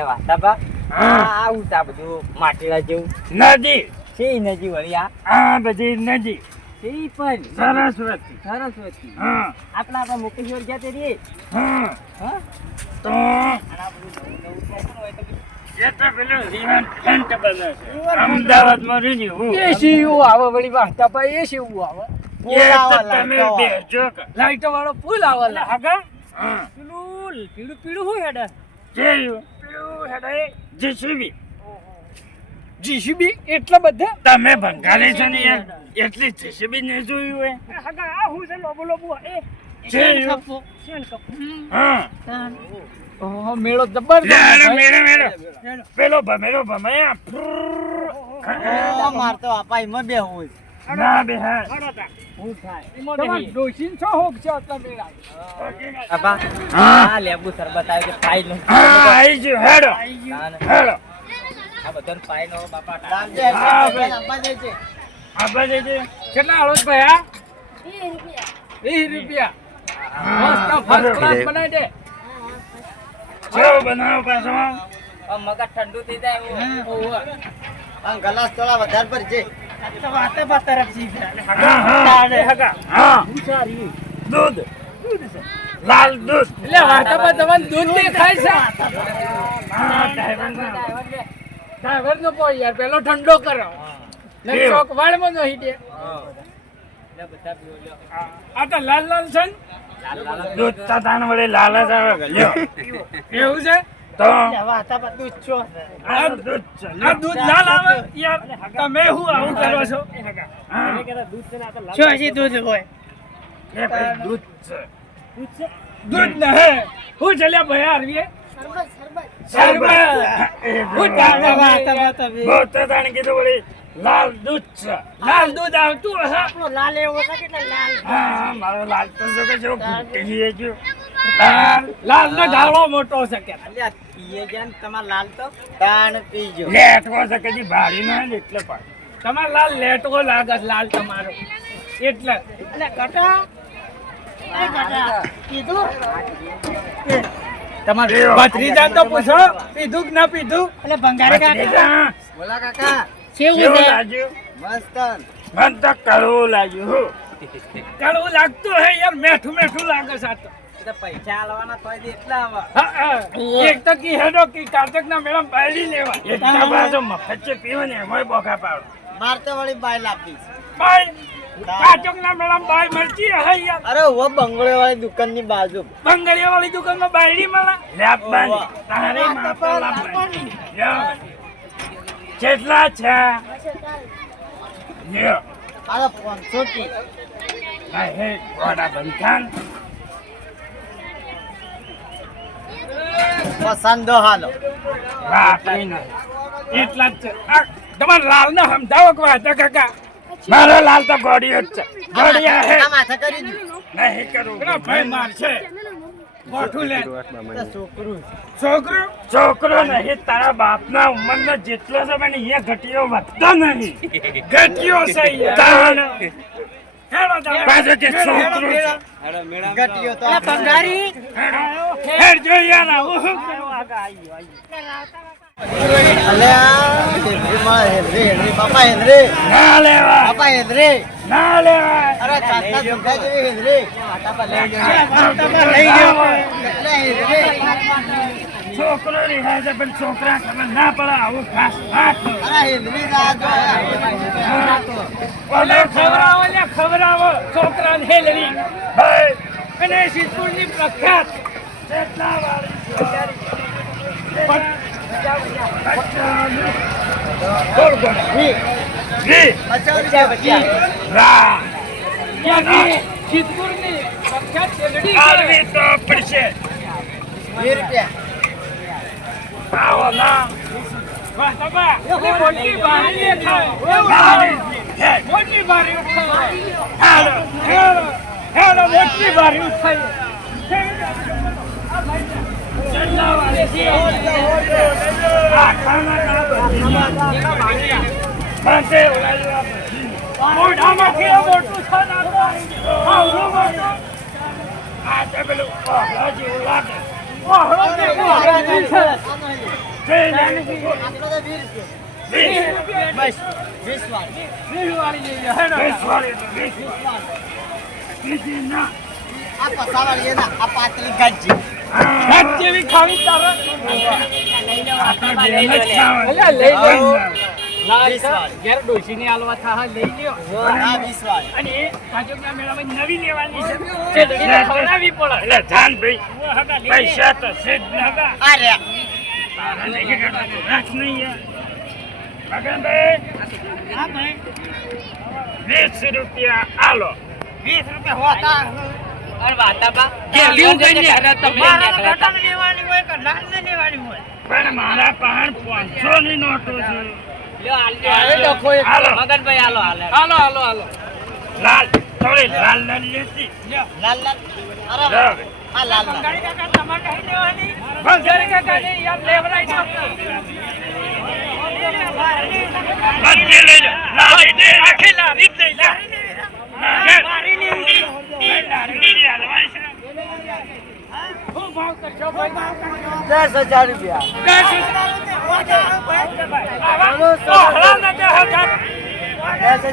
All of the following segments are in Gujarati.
એટલે વાતાબા આવું તા બધું માટીલા જેવું. નદી. છે નજી વળી આ? બધી નદી. છે પણ સરસ્વતી સરસ્વતી હા. આપણા આપણા મુકેશ્વર ગયા તે રે હા. હા? તો? હોય તો બધું એ તો અમદાવાદમાં શિવું આવે વળી એ શિવું આવે? એ તો બેસજો કે. લાઈટો વાળો પુલ આવે લા. આગળ? પીળું પીળું શું હેડે? જેયું હેડે જેસીબી. જીસીબી એટલા બધા? તમે બંગાળી છો ને યાર. એટલી જેસીબી ને જોયું હોય. આગળ આ હું છે? લોબો લોબો એ. છે કપો. છે કપો. હા. ઓહો, મેળો જબરદસ્ત મેળો મેળો. પેલો ભમેલો ભમે. મારતો આપા એમાં બે હોય. ના બે હા. શું થાય. તમારે ડોશીને હોક છે આટલા મેળા હા. લેબુ શરબત આવ્યો કે પાઈ લો. આઈ ગયો હેડો. હેડો. આ બધાને પાઈ લો બાપા હા ભાઈ. આ બધે છે કેટલા આળોજ ભાઈ આ વીસ રૂપિયા. મસ્ત ફર્સ્ટ ક્લાસ બનાવી દે. કેવો બનાવો પાછો. મગજ ઠંડુ થઈ જાય એવું ઓહો. ગલાસ થોડા વધારે પર છે દૂધ લાલ દેખાય છે ડ્રાઈવર નો પો યાર પેલો ઠંડો કરો ને ચોક વાળમાં નો તો લાલ લાલ છે દૂધ તાન વડે લાલ એવું છે તો આ દૂધ લાલ યાર. તમે શું આવું કરો છો? શું હજી દૂધ હોય. એ ભાઈ દૂધ છે. દૂધ હું. ચલ્યા ભાઈ. આરવીએ લાલ દૂધ છે. લાલ દૂધ આવતું હશે. લાલ એવો છે લાલ. હા મારો લાલ તો જો કે જો લાલ. લાલ નો ઢાળો મોટો છે કે. અલ્યા પીએ ગયા ને તમાર લાલ તો તાણ પીજો. લેટવો છે કદી ભારી ના એટલે પણ તમારે લાલ લેટકો લાગે લાલ તમારો. એટલે. એટલે કટા એ કટા કીધું તમારે ભત્રીજા તો પૂછો પીધું કે ના પીધું? એટલે ભંગારે ભત્રીજા, બોલા કાકા. કેવું લાગ્યું? મસ્ત મને તો કડવું લાગ્યું કડવું લાગતું હે યાર મેઠું મેઠું લાગે છે આ તો. એટલે પૈસા આલવાના તોય એટલા આવે. હા, હા. એક તો કી હેડો કી કાર્તક ના મેળા બાયડી લેવા. એક તો પાછો મફત પીવો ને એમાંય બોખા પાડો. માર તો વળી બાય લાપી બાય. કાર્તક ના મેળા બાય મળતી હે યાર. અરે વો બંગળે વાળી દુકાનની બાજુ. બંગડિયા વાળી દુકાનમાં બાયડી મળે? તારે કેટલા છે. લ્યો. અરે કી હે ગોડા બંધાન પસંદ હાલો. એટલા જ તમારે લાલ ને સમજાવો કે વાંચો કાકા? મારો લાલ તો ગોડિયો જ છે. ગોડિયા હે. આ માથે કરી દીધું નહીં કરું. ભાઈ મારશે. છોકરું છોકરો? છોકરો નહીં તારા બાપના ઉંમરનો જેટલો છે પણ અહીંયા ઘટીયો વધતો નહીં. ગટિયો છે. પાછો કે છોકરો ગટિયો તો ભંગારી હેડ જો યાર આવું ના લેવા ના એટલે છોકરો રિહાય છે પણ છોકરા ખબર ના પડે આવું ખાસ ના ખવડાવો લે ખવડાવો છોકરાને હેલરી ભાઈ અને સિદ્ધપુરની પ્રખ્યાત જેટલા વાળી બોલ બોલ વી રા ત્યાંની સિદ્ધપુરની પ્રખ્યાત પડશે ના મોટી બારી હે મોટી છે આ ખાના ના બધી બાંધે ઓલાયું આપણે મોઢામાં કેવું મોટું છે ને આ પેલું જેવું લાગે. ખાવી તારે લઈ લો. ના વીસ ડોશીની હાલવા થા લઈ લ્યો. આ વીસ વાળી. અને એ ભાજપના મેળામાં નવી લેવાની છે. ચેતડીને ખવડાવવી પડે. પૈસા તો છે જ ને હતા. આ રહ્યા. રાખ નહીં યાર. રૂપિયા આલો. વીસ રૂપિયા હોતા. કેલ્યું કઈ નહીં હરા હોય પણ મારા પાસે પાંચસો ની નોટો છે. એક હાલો. હાલો હાલો. હાલો લાલ થોડી લાલ લાલ લેતી. લાલ લાલ. અરે આ લાલ લાલ. ભંગારી કાકાને યાર લેવરાઈ દો. બધી લઈ જા લારી દે આખી લારી જ લારી ની લારી ની હાલવાય છે. શું ભાવ કરશો ભાઈ? દસ હજાર રૂપિયા. ના દે હજાર. દસ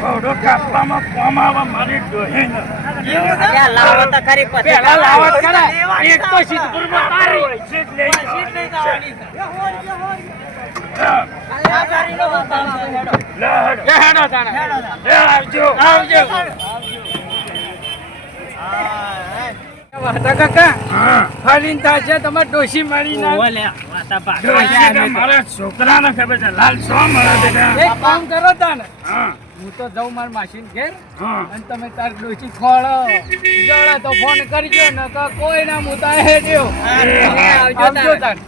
થોડો કાપવામાં કમાવા મારી ડોહીને ત્યાં લાવો ખરી પેલા લાવત ખરા. એક તો સિદ્ધપુરમાં તારી. પૈસે જ લઈ જાઓ. લે હેડો. લે હેડો લે આવજો આવજો. કાકા? ફરીને તમારે ડોશી મારી ના મારા છોકરાને ખબર છે? લાલ સો મળે બેટા. એક કામ કરો તાને. હું. તો જાઉં મારા માસીન ઘેર અને તમે તાર ડોશી ખોળો. જડે તો ફોન કરજો ન તો કોઈ ના મુતા આવજો તાન.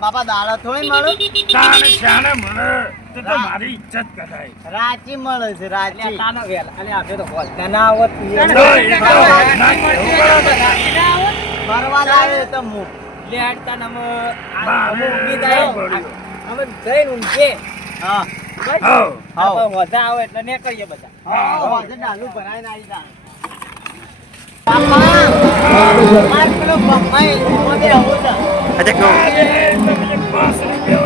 બાપા દાડા થોડી મારો તાને શાને મળે. તો તો મારી ઇજ્જત કરાય. રાચી મળે છે રાચી. તો એ તો ના કેવું ફરવા લાવે તો મુખ મારે પડ્યું. હા. હાવ. હાવ આવે એટલે ને કરીએ બધા ડાલું બમ્બાઈ મોદે આવું છે. એ તમને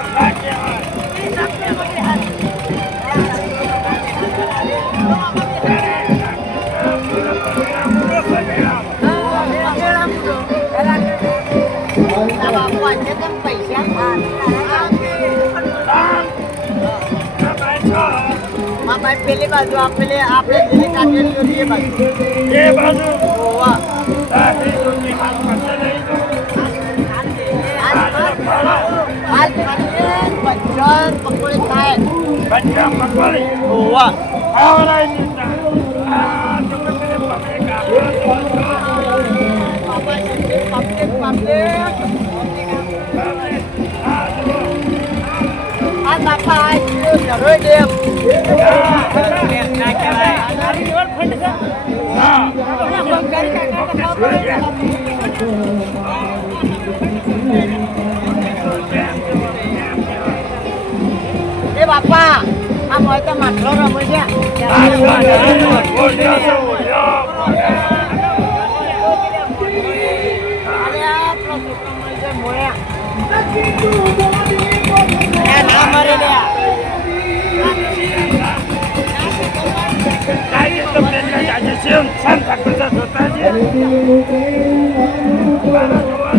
ભાઈ પેલી બાજુ આ પેલી આપણે પેલી કાઢેલી હતી એ બાજુ. એ બાજુ. ઓવા. પકોડી થાય બચ્ચા મગવાળી. ઓવા. આવડાય દીધા. આ છે આ બાપા આ જીરો જરોય દે એ બાપા આ મોય તો માટલો રમો છે પેલા Santa Cruz de કરતા જોતા છે. મારા જોવા.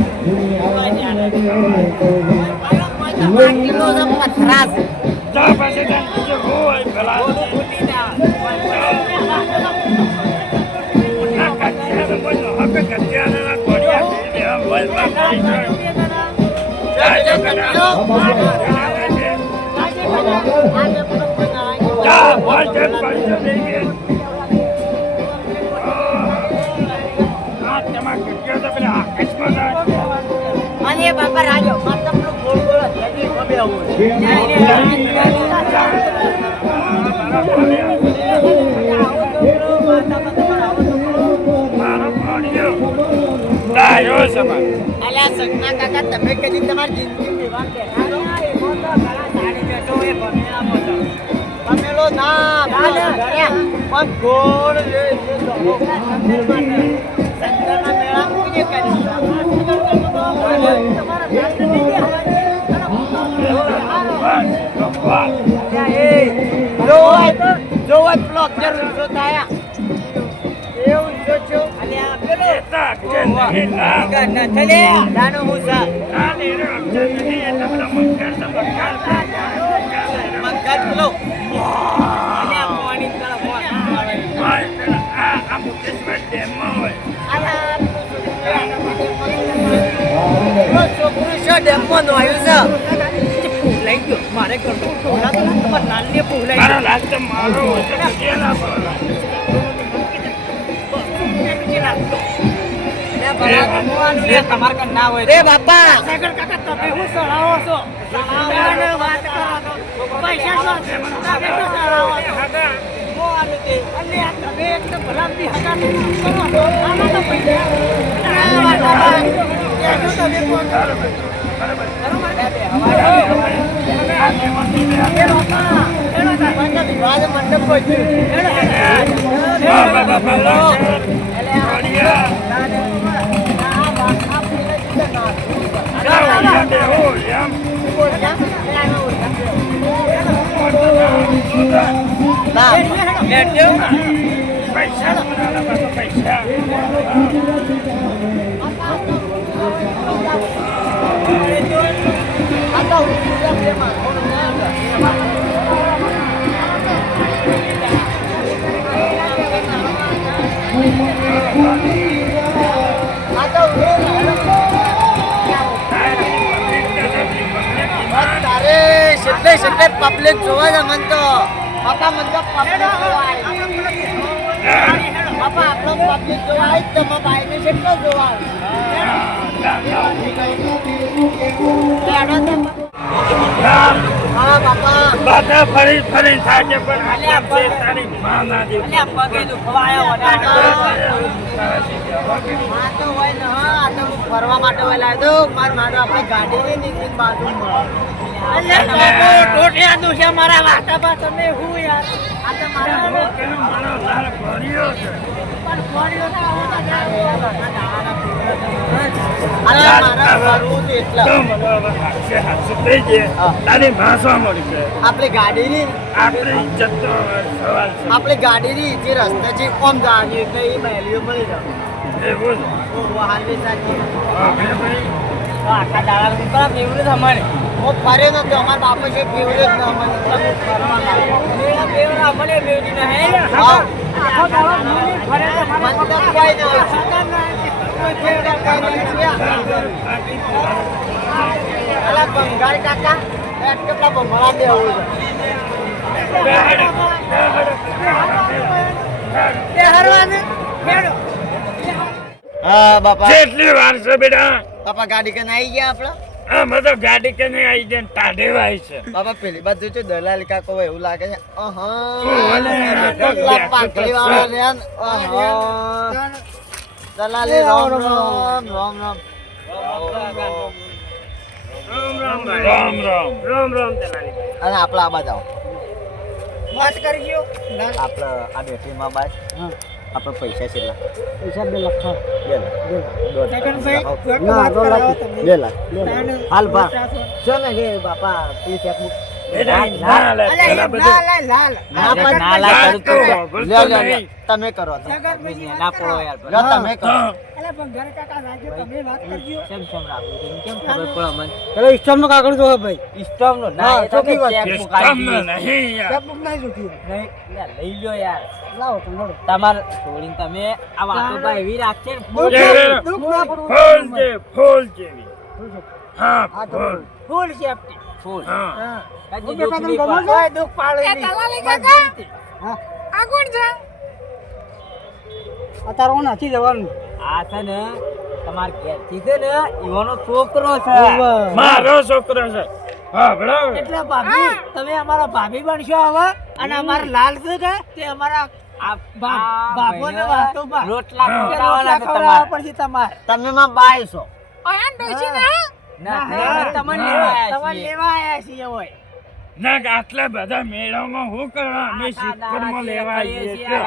માટીનો તો પથરા છે જા પાસે તને બીજું હું હોય પેલા. ના કચ્યાને બોલો, હવે કચ્યાના કોડિયા પીને આમ વલમાં પડી જાય. જાજો ને બાપા રાજો માતમનું ગોળ ગોળ દેવી ખબે આવો અલ્યા સગના કાકા તમે કદી તમારી જિંદગી વિવાહ કરેલો ના પણ ગોળ સંતરના મેળા પૂજે કરી. જોવા બ્લોક જરૂર એવું જોજો અલ્યા પેલો એતા કે ના છે ડેમમાં નોયું છે. ભૂલાઈ ગયો. મારે કરતો ભૂલા તો તમારા લાલને ભૂલાઈ ગયો. લાલ તો પૈસા પૈસા. એટલે એટલે પબ્લિક જોવા જ મન તો બાપા મન તો પબ્લિક જોવા બાપા આપણો પબ્લિક જોવા આવી તો બાઈને જેટલો જોવા બધા ફરી ફરી થાય પણ આ કેમ છે તારી માના જેવું. આ તો હોય ને હા તો હું ફરવા માટે હોય લાવ્યો માર મારો આપણે ગાડી ની નીકળી બાજુમાં. મારા વાટામાં તમે હું યાર આ તો મારા આપણે ગાડીની આપણે જે રસ્તા છે ઓમ જવાની એટલે એ મહેલીઓ મળી જાવ આખા દાડા પણ ફેવરેટ અમારે. ફરે તો અમારા બાપુ છે ફેવરેટ અમારે. ફરવા લાગે ફેવરેટ અમારે ફેવરેટ બંગાળ કાકા કેટલા ભમણા દેવું જેટલી વાર છે બેટા? પાપા ગાડી કે આઈ ગયા આપડા આમાં તો ગાડી કે નહીં આવી જાય ને ટાઢે વાય છે. બાપા પેલી બાજુ જો દલાલી કાકો હોય એવું લાગે છે. અહં. પાઘડી વાળો રે. અહં. રામ રામ રામ રામ રામ. રામ રામ. રામ અને આપડે આ બાજુ વાત કરી ગયો. આપડે આ બેટરીમાં બાદ આપણે પૈસા કેટલા પૈસા બે લાખ બે લાખ. બે લાખ. હાલ બા. ચો ને બાપા પેલી ચેકબુક તમે કરો ના પડો યાર તમે કરો. ઇસ્ટમ નો કાગળ જો ભાઈ. ઇસ્ટમ નો ના ચોકી વાત. લઈ લ્યો યાર. તમારે તમે તમાર એવી રાખશે છે અત્યારે તમે અમારા ભાભી બનશો હવે? અને અમારે લાલ છે? કે તે અમારા રોટલા પછી તમારે. તમે માં બાય છો. ના તમને લેવા આવ્યા છીએ. હોય ના આટલા બધા મેળામાં શું કરવા અમે આટલા લેવા આવીએ છીએ.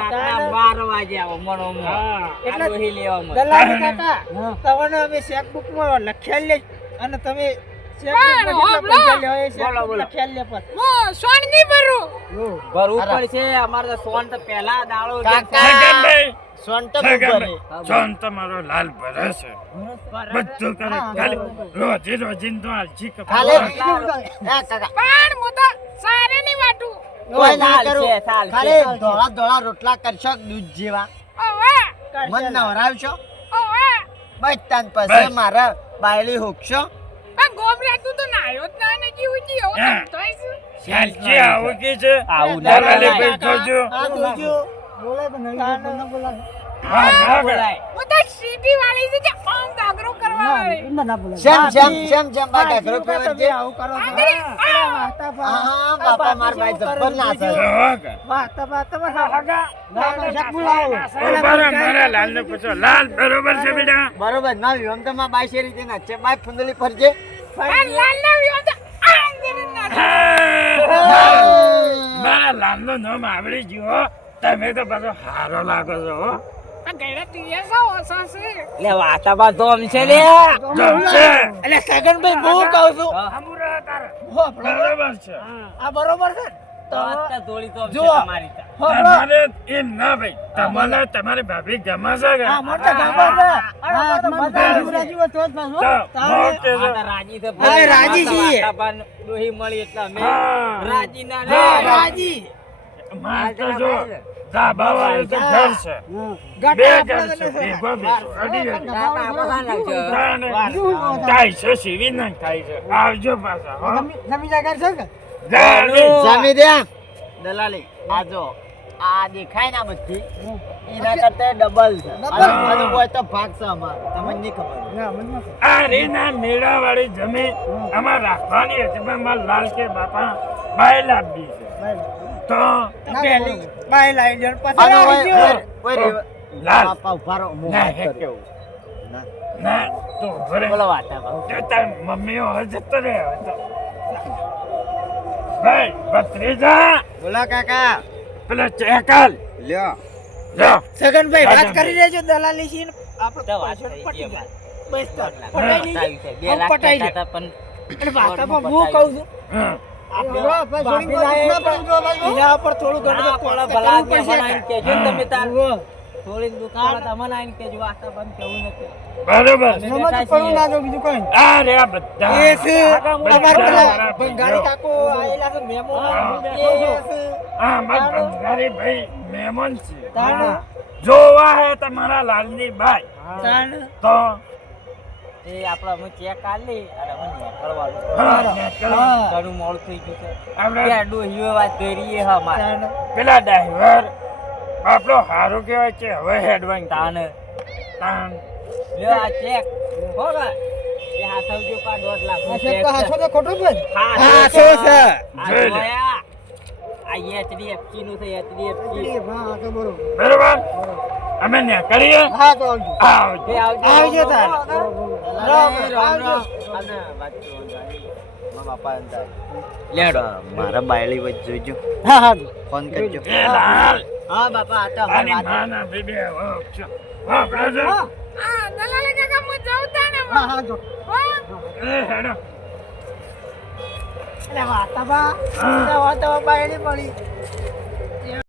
બાર વાગે આવો મણોમાં. એટલે- ડોહી લેવામાં. દલાલી કાકા તમને અમે ચેકબુકમાં લખેલ લે અને તમે બોલો. ચેકબુક લખેલ ભરવું પડશે અમારે સોન તો પહેલા દાડો સોન તો છગનભાઈ, ભરે સોન તમારો લાલ ભરે બધું કરે. ખાલી રોજી રોજીને તો આલસી કપાળ. ખાલી હા કાકા. કોઈ ના કરું. ખાલી ધોળા ધોળા રોટલા કરશો દૂધ જેવા? મન નવરાવશો બસ તાન પછી મારા બાયલી હુકશો. ચાલશે, આવું કે છે? આવું ના આ બોલાય તો નહીં બોલાય, ના બોલાય. હા, ના બોલાય. જેમ જેમ જેમ જેમ બા હા, ઘગરો જીવકા પીવે તમે છે. આવું કરો છો. અલા, વાતા હા, હા, બાપા માર ભાઈ જબ્બર ના જો. તમે હાગા. ના, ના, બોલાવો. પૂછો લાલ બરોબર છે બેટા બરોબર ના વિહમ તો માં બાય શેરી ના છે બાય ફુંદલી ફરજે મારા લાલનો નામ આવડી ગયો. તમે તો બધો હારો લાગો છો હો. લે વાતાબા ધોમ છે લે એટલે સગનભાઈ હું કહું છું. હમુરા તારે. હો, આપણો- બરોબર છે. આ બરોબર છે તો આજકા ધોળી ધોમ પાછું. રાજી છીએ. રાજી ના રાજી. માર તો જો ધાબા વાળું તો ઘર છે. બે ઘર અડી થાય સીવી ના થાય છે. આવજો પાછા જમી- જમી ઘર છે કે? દે દલાલી આ જો આ દેખાય ને બધી? એના કરતા ડબલ. છે હોય તો ભાગ છે અમારો. તમને નહીં ખબર. ના, મને નથી. આ રીના મેળા વાળી જમીન અમાર રાખવાની હતી પણ મારા લાલ કે બાપા બાય લાવી છે. તો પહેલી બાય લાઈ દે, પછી રે- લાલ. બાપા ઊભા રહો હું ના, હે કેવું ના. ના તો ભરે બોલો વાતા તો તાર મમ્મીઓ હવે જતો તો. ભાઈ ભત્રીજા! બોલા કાકા. પેલો ચેકલ. લ્યો. લ્યો. સગનભાઈ વાત કરી લેજો દલાલી છે આપણે પાછળ પટી જાય. બસ તો. પટાઈ પટાવી બે લાખ પટાઈ પણ અને વાતામાં હું કહું છું. હા. આપણે થોડું ઘણું તો ભલા કે તમે તાર. ઉવ્વ. દુકાન તમને આવીને કહેજો, વાતાબાને કહેવું નથી. બરોબર. સમજ બેઠા ના જો બીજું કઈ. આ રે આ બધા. એ છે બધા અમાર પેલા મારા ભંગારી ભાઈઓ. કાકો આયેલા છે મેમો એ છે. આ મારા ભંગારી ભાઈ મહેમાન છે. તાણ જોવા હે તમારા લાલની બાઈ. તાણ તો? એ આપણે અમે ચેક આલી અને અમે નીકળવાનું. હા, નીકળો. હા. ઘણું મોડું થઈ ગયું છે. આપણે ડોહીઓ વાત કરીએ હે અમારે. પેલા ડ્રાઈવર આપણો હારું કહેવાય છે હવે હેડવાઈન તાને. તાન લ્યો આ ચેક. હો કે? એ હાથવજો કા દોઢ લાખનું આ ચેક શેક હાસો તો ખોટું ભાઈ હા, છે આ જોઈ લે. જોયા? આ HDFC નું છે HDFC. હા તો બરોબર બરોબર અમે ને કરીએ હા તો આવજો આવજો આવજો. આવજો તાર. રામ, રામ, રામ. અને વાત મારા બાપા અંદર લેડો. મારા બાયલી વચ્ચે જોજો હા હા ફોન કરજો લાલ હા બાપા આ તો અમારી વાત માના બેબે હવે આપણે જો હા. હા જો. એ હેડો. એટલે વાતાબા હા. વાતાબા બાયડી પડી.